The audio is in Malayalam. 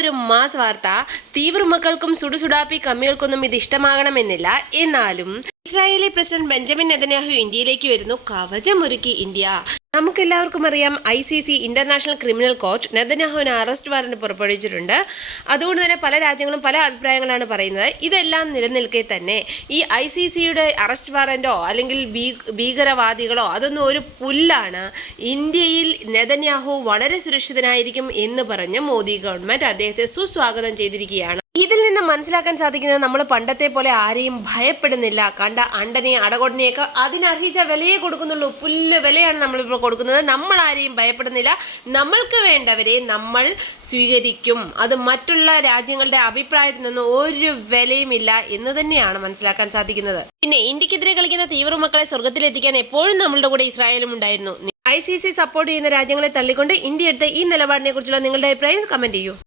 ഒരു മാസ് വാർത്ത. തീവ്രമക്കൾക്കും സുടുസുടാപ്പി കമ്മികൾക്കൊന്നും ഇത് ഇഷ്ടമാകണമെന്നില്ല. എന്നാലും ഇസ്രായേലി പ്രസിഡന്റ് ബെഞ്ചമിൻ നെതന്യാഹു ഇന്ത്യയിലേക്ക് വരുന്നു. കവചമൊരുക്കി ഇന്ത്യ. നമുക്കെല്ലാവർക്കും അറിയാം, ICC ഇന്റർനാഷണൽ ക്രിമിനൽ കോർട്ട് നെതന്യാഹുവിന് അറസ്റ്റ് വാറന്റ് പുറപ്പെടുവിച്ചിട്ടുണ്ട്. അതുകൊണ്ട് തന്നെ പല രാജ്യങ്ങളും പല അഭിപ്രായങ്ങളാണ് പറയുന്നത്. ഇതെല്ലാം നിലനിൽക്കെ തന്നെ ഈ ICCയുടെ അറസ്റ്റ് വാറന്റോ അല്ലെങ്കിൽ ഭീകരവാദികളോ അതൊന്നും ഒരു പുല്ലാണ്. ഇന്ത്യയിൽ നെതന്യാഹു വളരെ സുരക്ഷിതനായിരിക്കും എന്ന് പറഞ്ഞ് മോദി ഗവൺമെന്റ് അദ്ദേഹത്തെ സുസ്വാഗതം ചെയ്തിരിക്കുകയാണ്. ഇതിൽ നിന്ന് മനസ്സിലാക്കാൻ സാധിക്കുന്നത് നമ്മൾ പണ്ടത്തെ പോലെ ആരെയും ഭയപ്പെടുന്നില്ല. കണ്ട അണ്ടനെ അടകൊടനെയൊക്കെ അതിനർഹിച്ച വിലയെ കൊടുക്കുന്നുള്ളൂ. പുല്ല് വിലയാണ് നമ്മളിപ്പോൾ കൊടുക്കുന്നത്. നമ്മൾ ആരെയും ഭയപ്പെടുന്നില്ല. നമ്മൾക്ക് വേണ്ടവരെ നമ്മൾ സ്വീകരിക്കും. അത് മറ്റുള്ള രാജ്യങ്ങളുടെ അഭിപ്രായത്തിനൊന്നും ഒരു വിലയുമില്ല എന്ന് തന്നെയാണ് മനസ്സിലാക്കാൻ സാധിക്കുന്നത്. പിന്നെ ഇന്ത്യക്കെതിരെ കളിക്കുന്ന തീവ്രമക്കളെ സ്വർഗത്തിലെത്തിക്കാൻ എപ്പോഴും നമ്മളുടെ കൂടെ ഇസ്രായേലും ഉണ്ടായിരുന്നു. ICC സപ്പോർട്ട് ചെയ്യുന്ന രാജ്യങ്ങളെ തള്ളിക്കൊണ്ട് ഇന്ത്യ എടുത്ത ഈ നിലപാടിനെ കുറിച്ചുള്ള നിങ്ങളുടെ അഭിപ്രായം കമന്റ് ചെയ്യൂ.